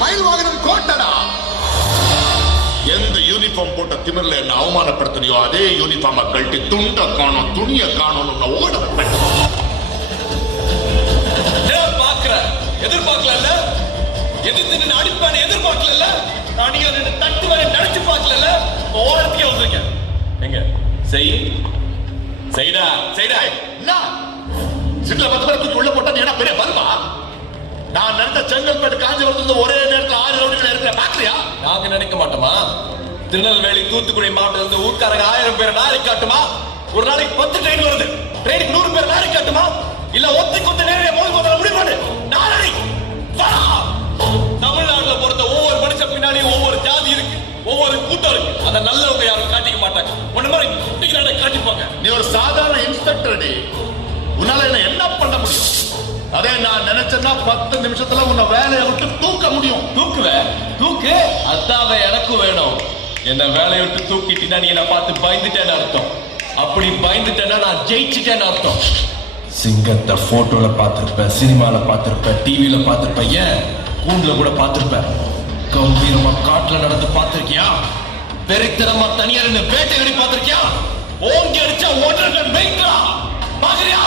மயில் வாகனம் கோட்டடா. எந்த யூனிஃபார்ம் போட்ட திமிர்ல என்ன அவமானப்படுத்தினியோ அதே யூனிஃபார்ம் கழட்டி துண்ட காணும் துணிய காணும் ஓட பாக்குற எதிர்பார்க்கல எதிர்த்து அடிப்பான எதிர்பார்க்கல தட்டு வரை நினைச்சு பார்க்கல ஓரத்துக்கே வந்திருக்கேன். எங்க செய்டா சிட்ல 10 பேருக்கு உள்ள போட்டா நீ என்ன பெரிய பல்பா? நான் நினைச்ச செங்கல்பட்டு காஞ்சிபுரத்துல ஒரே நேரத்தில் 6 ரவுடிகள் இருக்கிற பாக்கலையா? நாங்க நினைக்க மாட்டோமா? திருநெல்வேலி தூத்துக்குடி மாவட்டத்துல ஊர்க்காரங்க 1000 பேர் நாளை காட்டுமா? ஒரு நாளைக்கு 10 ட்ரெயின் வருது. ட்ரெயினுக்கு 100 பேர் நாளை காட்டுமா? இல்ல ஒத்தி நேரடியா மோதி முடிவு நாளை தமிழ்நாட்டுல பொறுத்த ஒவ்வொரு மனுஷ பின்னாடியும் ஒவ்வொரு ஜாதி இருக்கு, ஒவ்வொரு கூட்டம் இருக்கு. அத நல்லவங்க யாரும் காட்டிக்க மாட்டாங்க. ஒண்ணு மாதிரி காட்டிப்பாங்க. நீ ஒரு சாதாரண இன்ஸ்பெக்டர், உன்னால என்ன பண்ண முடியும்? அதே நான் நினைச்சேன்னா 10 நிமிஷத்துல உன்னை வேலையை விட்டு தூக்க முடியும். தூக்கு அத்தாவ எனக்கும் வேணும். என்ன வேலையை விட்டு தூக்கிட்டீங்கன்னா நீ என்ன பார்த்து பயந்துட்டேன்னு அர்த்தம். அப்படி பயந்துட்டேன்னா நான் ஜெயிச்சுட்டேன்னு அர்த்தம். சிங்கத்தை போட்டோல பார்த்திருப்ப, சினிமால பார்த்திருப்ப, டிவில பார்த்திருப்ப, ஏன் கூண்டுல கூட பார்த்திருப்ப. கம்பீரமா காட்டுல நடந்து பார்த்திருக்கியா? பெருத்தனமா தனியார் வேட்டையாடி பார்த்திருக்கியா? ஓங்கி அடிச்சா 1.5 டன் வெயிட்டா பாக்குறியா?